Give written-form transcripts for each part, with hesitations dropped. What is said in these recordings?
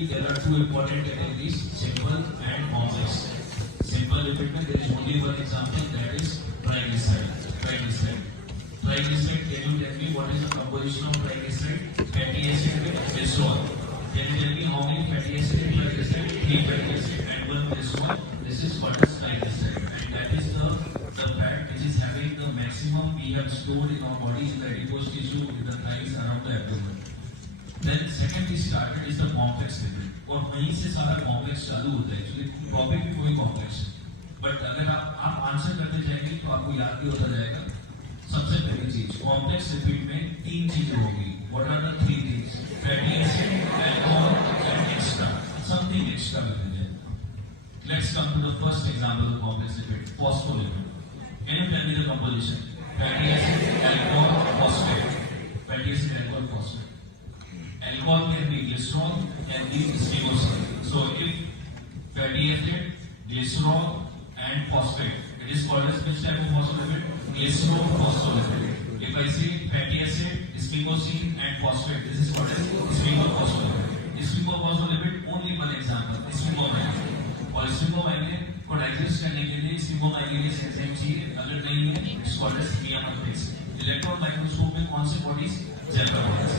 generally there are two important categories: simple and complex. Simple lipid में there is only one example, that is triglyceride. Triglyceride. Triglyceride. Can you tell me what is the composition of triglyceride? Fatty acid with glycerol. Can you tell me how many fatty acid in triglyceride? 3 fatty acid and 1 glycerol. This is what is triglyceride, and that is the fat which is having the maximum we have stored in our body in the adipose tissue, in the thighs, around the abdomen. Then second we started is the complex lipid, और वहीं से सारा complex चालू होता है. Actually topic भी कोई complex है, but अगर आप आंसर करते जाएंगे तो आपको याद भी होता जाएगा. सबसे पहली चीज complex lipid में 3 चीजें होगी. What are the 3 things? Fatty acid, alcohol, and extra. Something extra within there. Let's come to the first example of complex lipid, phospholipid. Can you tell me the composition? Fatty acid, alcohol, phosphate. Fatty acid, alcohol, phosphate. Alcohol can be glycerol, can be sphingosine. So if fatty acid, glycerol and phosphate, it is called as which type of phospholipid? Glycerol phospholipid. If I say fatty acid, sphingosine and phosphate, this is called as sphingophospholipid. Sphingophospholipid, only one example, sphingomyelin. और sphingomyelin को digest करने के लिए sphingomyelin enzyme चाहिए. अगर नहीं है, it's called as miamapix. Electron microscope में कौन से बॉडीज? Zebra bodies.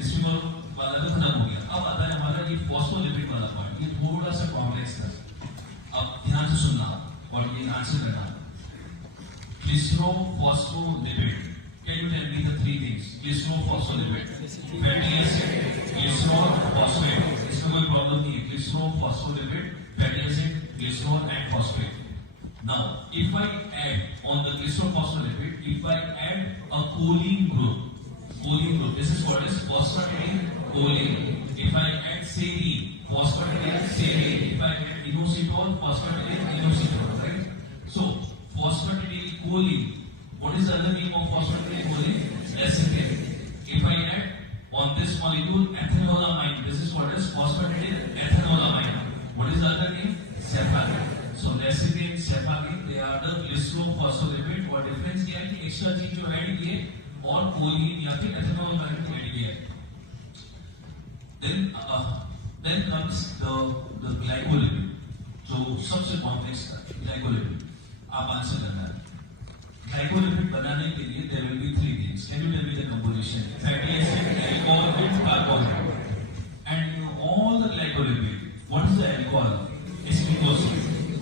इसमें वाला तो खत्म हो गया. अब आता है हमारा ये फॉस्फोलिपिड वाला पार्ट. ये थोड़ा सा कॉम्प्लेक्स था. अब ध्यान से सुनना और ये आंसर करना. Glycerophospholipid. Can you tell me the 3 things? Glycerophospholipid, fatty acid, glycerol, phosphate. इसमें कोई प्रॉब्लम नहीं है. Glycerophospholipid, fatty acid, glycerol and phosphate. Now, if I add on the glycerophospholipid, if I add a choline group, this is called as phosphatidylcholine. If I add serine, phosphatidylserine. If I add inositol, phosphatidylinositol, right? So, phosphatidylcholine. What is the other name of phosphatidylcholine? Lecithin. If I add on this molecule ethanolamine, this is called as phosphatidylethaноlamine. What is the other name? Cefalin. So lecithin, cefalin, they are the glycerophospholipid. और difference क्या है कि extra चीज जो add की है और choline या फिर ethanolamine को ऐड किया है. Then comes the glycolipid, जो सबसे complex था. Glycolipid. आप आंसर करना है. Glycolipid बनाने के लिए there will be 3 things. Can you tell me the composition? Fatty acid, alcohol, and carbon. And in all the glycolipid, what is the alcohol? It's glucose.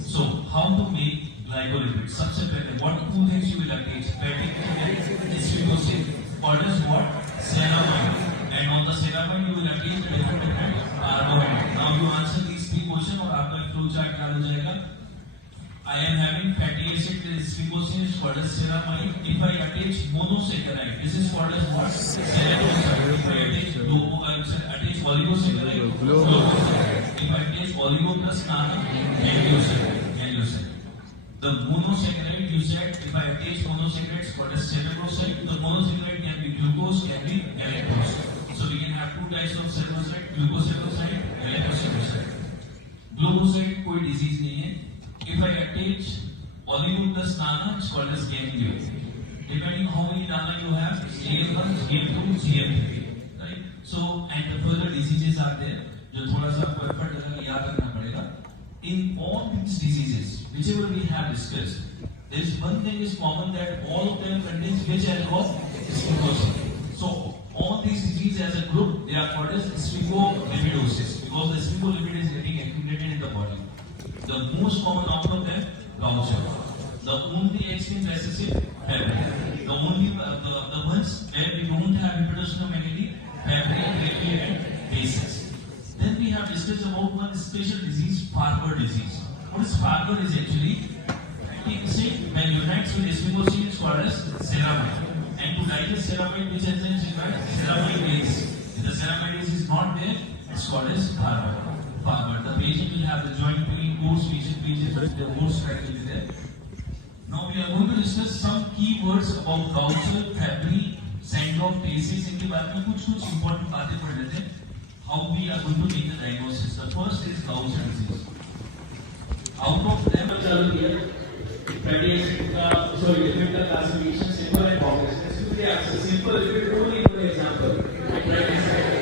So how to make glycolipid? सबसे पहले what 2 things you will attach? Fatty acid, glucose. What is what? Ceramide. And on the ceramide you will attach the different carbohydrate. Now you answer these 3 questions और आपका flow chart याद हो जाएगा. I am having fatty acid with sphingosine, is called as ceramide. If I attach monosaccharide, this is called as what? Ceramide. If I attach oligosaccharide, glucosaccharide. If I attach oligo plus nano, ganglioside. The monosaccharide you said, if I attach monosaccharide, it's called as cerebroside. The monosaccharide can be glucose, can be galactose. So we can have 2 types of cerebroside, glucosaccharide, galactosaccharide. Glucoside कोई disease नहीं है. If I attach oligo plus nana, it's called as ganglion. Depending how many nana you have, GM1, GM2, GM3, right? So, and the further diseases are there, जो थोड़ा सा आपको effort लगा याद रखना पड़ेगा. In all these diseases, whichever we have discussed, there is one thing is common, that all of them contains which alcohol? Sphingosine. So, all these diseases as a group, they are called as sphingolipidosis, because the sphingolipid is getting accumulated in the body. The most common out of them, gaucher. The only extreme recessive, Fabry. The only the ones where we don't have reproductionally, Fabry, Fabry, and basis. Then we have discussed about one special disease, Farber disease. What is Farber is actually? When unites with sphingosine, it's called as ceramide. And to digest ceramide, which enzyme is required? Ceramidase. If the ceramidase is not there, it's called as Farber. The patient will have the joint pain, course region, the course tract will be there. Now we are going to discuss some key words about gaucher, Fabry, syndrome, cases. इनके बारे में कुछ important बातें पढ़ लेते हैं. How we are going to make the diagnosis. The first is gaucher disease. Out of them, चालू किया. Fatty acid का, lipid का classification simple and complex. Let's quickly answer. Simple lipid only for example. Triglyceride.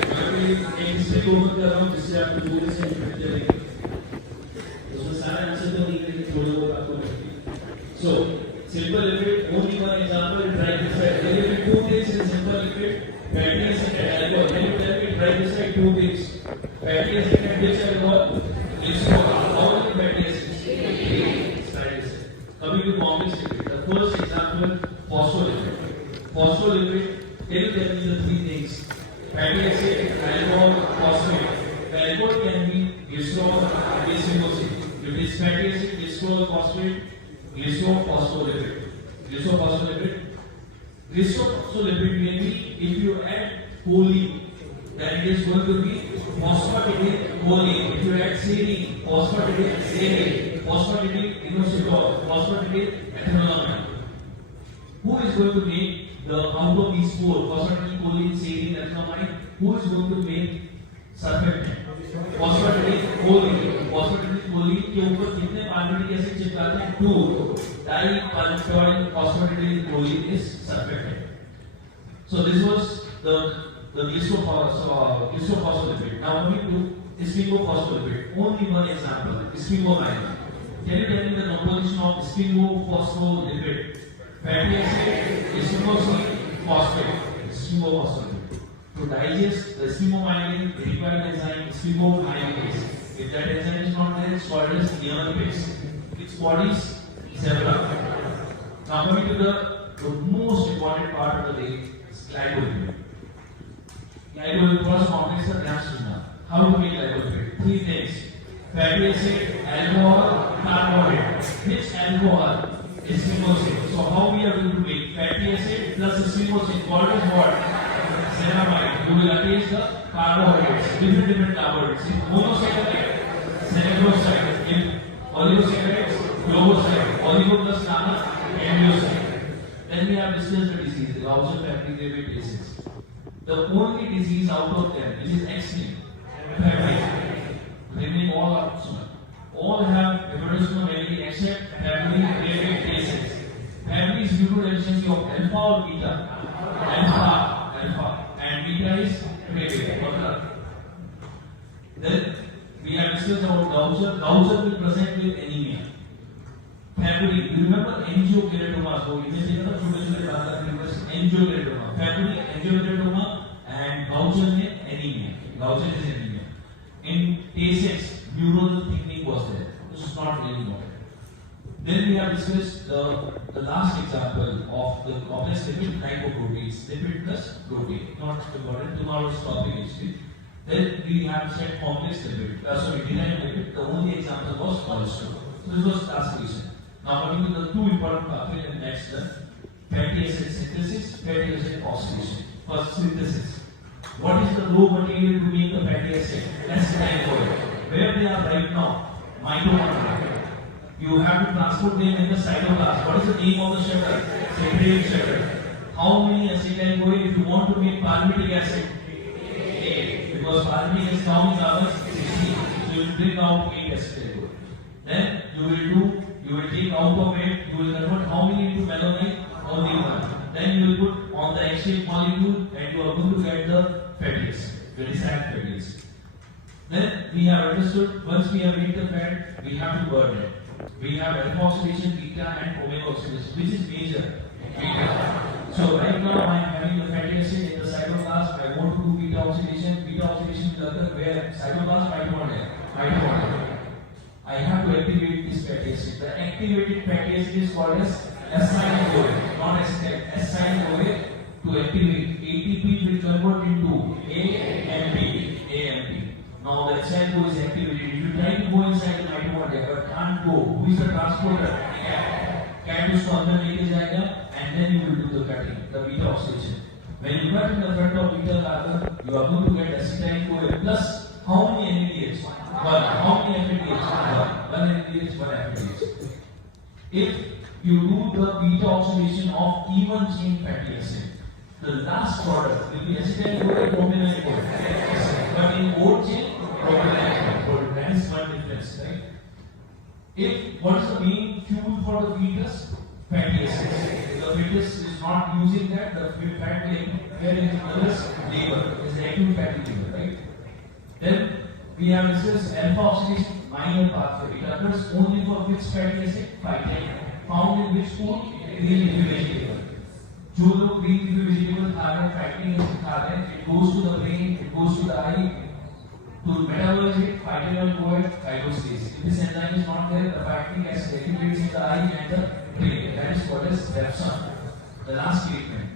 कोमत कर रहा हूँ जिससे आपको थोड़े से इफेक्ट चलेंगे। उसमें सारे आंसर तो नहीं करेंगे, थोड़े बहुत आपको लगेंगे। So simple liquid, only one example, try this side. There will be two things in simple liquid, fatty acid and alcohol. Can you tell me, try this side, two things, fatty acid and which alcohol? Glycerol. How many fatty acids? Try this side. Coming to complex liquid, the first example, phospholipid. Phospholipid, can you tell me the three things? Fatty acid, alcohol, phosphate. The alcohol can be glycerol, glycine. If it is fatty acid, glycerol, phosphate, glycophospholipid. Glycophospholipid may be, if you add choline, then it is going to be phosphatidyl choline. If you add serine, phosphatidyl serine, phosphatidyl inositol, phosphatidyl ethanolamine. Who is going to make the out of these four, phosphatidyl choline, serine, ethanolamine? Who is going to make surfactant? Phosphatidyl choline. Phosphatidyl choline के ऊपर कितने पार्मिटिक acid चिपकाते हैं? 2. Diphentyl phosphatidyl choline is surfactant. So this was the glycophospholipid. Now coming to sphingophospholipid. Only one example, sphingomyelin. Can you tell me the composition of sphingophospholipid? Fatty acid, sphingosine, phosphate. Sphingophospholipid. To digest the sphingomyelin, the required enzyme sphingomyelin. If that enzyme is not there, it's called as neonates. Which bodies? Several. Now coming to the most important part of the day, glycolipid. Glycolipid first complex का ध्यान सुनना. How to make glycolipid? Three things: fatty acid, alcohol, carbohydrate. Which alcohol? Sphingosine. So how we are going to make fatty acid plus sphingosine called as what? Ceramide. You will attach the carbohydrates, different carbohydrates. In monosaccharide, saccharoside. In oligosaccharides, glucoside. Oligo plus gamma, aminosaccharide. Then we have discussed the disease, the Gaussian family gravid disease. The only disease out of them which is extinct, hepatitis. Remaining all are similar. All have hepatitis family except family gravid disease. Family is due to deficiency of alpha or beta. Alpha. And beta is gravid. Then we have discussed about Gaussian. Gaussian will present with anemia. February, you remember angiokeratoma? So you may say that angiokeratoma. February, angiokeratoma, and Gaussian is anemia. Gaussian is anemia. In T6, neuronal thickening was there. This is not really important. Then we have discussed the last example of the complex lipid lipoproteins, lipid plus protein. Not important. Tomorrow's topic actually. Then we have said complex lipid. Denying lipid. The only example was cholesterol. So this was classification. Now coming to the two important pathways and next the fatty acid synthesis, fatty acid oxidation. First synthesis. What is the raw material to make the fatty acid? Acetyl-CoA. Where they are right now? Mitochondria. You have to transport them in the cytoplasm. What is the name of the sugar? Secretary sugar. How many acetyl-CoA if you want to make palmitic acid? 8. Because palmitic acid now is ours 16. So you will bring out 8 acetyl-CoA. Then you will take out of it, you will convert how many into malonite? Only 1. Then you will put on the X-shaped molecule and you are going to get the fatty acid, very sad fatty acid. Then we have understood, once we have made the fat, we have to burn it. We have alpha oxidation, beta and omega oxidation, which is major. Beta. So right now I am having the fatty acid in the cytoplasm, I want to do beta oxidation. Beta oxidation will occur where? Cytoplasm, mitochondria. I have to activate this fatty acid. The activated fatty acid is called as acyl-CoA, not acetyl. Acyl-CoA to activate ATP will convert into AMP. Now the acyl-CoA is activated. If you try to go inside the mitochondria but can't go, who is the transporter? Cat उसको अंदर लेके जाएगा and then you will do the cutting, the beta oxidation. When you cut in the front of beta carbon, you are going to get acetyl-CoA plus how many NADH? 1. How many NADH? 1 NADH, 1 NADH. If you do the beta oxidation of even chain fatty acid, the last product will be acetyl-CoA, propyl-CoA. But in old chain, propyl-CoA. That is one difference, right? What is the main fuel for the fetus? Fatty acids. The fetus is not using that, the fat like where is the liver? Is the acute fatty liver, right? Then we have discussed alpha oxidation minor pathway. It occurs only for which fatty acid? Phytate. Found in which food? Green leafy vegetable. जो लोग green leafy vegetable खा रहे हैं, fatty acid खा रहे हैं, it goes to the brain, it goes to the eye, to metabolize it, phytate will go at phytostate. If this enzyme is not there, the fatty acid accumulates in the eye and the brain. That is what is Repson. The last statement.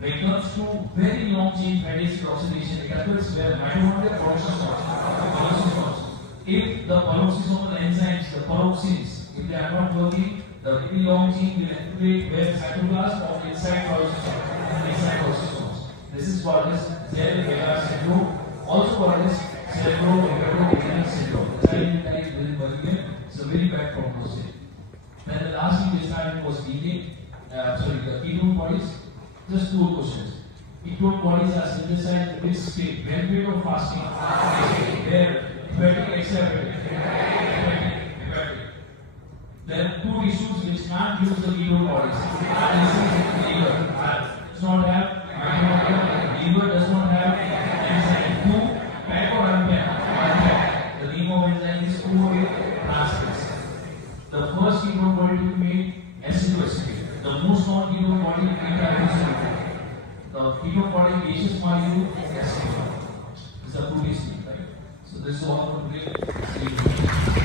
When it comes to very long chain fatty acid oxidation, it occurs where mitochondrial production stops. If the peroxisomal enzymes, the peroxines, if they are not working, the very long chain will accumulate where cytoplasm or inside peroxisomes. This is called as Zell-Weber syndrome, also called as cerebrovascular syndrome. The child dies within 1 year. It's a very bad prognosis. Then the last thing we started was the ketone bodies. Just 2 questions. Ketone bodies are synthesized in which state? Benefit of fasting. Where? Hepatic, extrahepatic. There are 2 tissues which can't use the ketone bodies. This is liver. Does not have mitochondria. Liver does not have enzyme. 2, pack or unpack? Unpack. The name of enzyme is 2-way transferase. The first ketone body to be made, acetoacetate. The most common ketone body, beta-inositol. The ketone body gaseous molecule, acetone. This is the protein, right? So this is all for today. See you.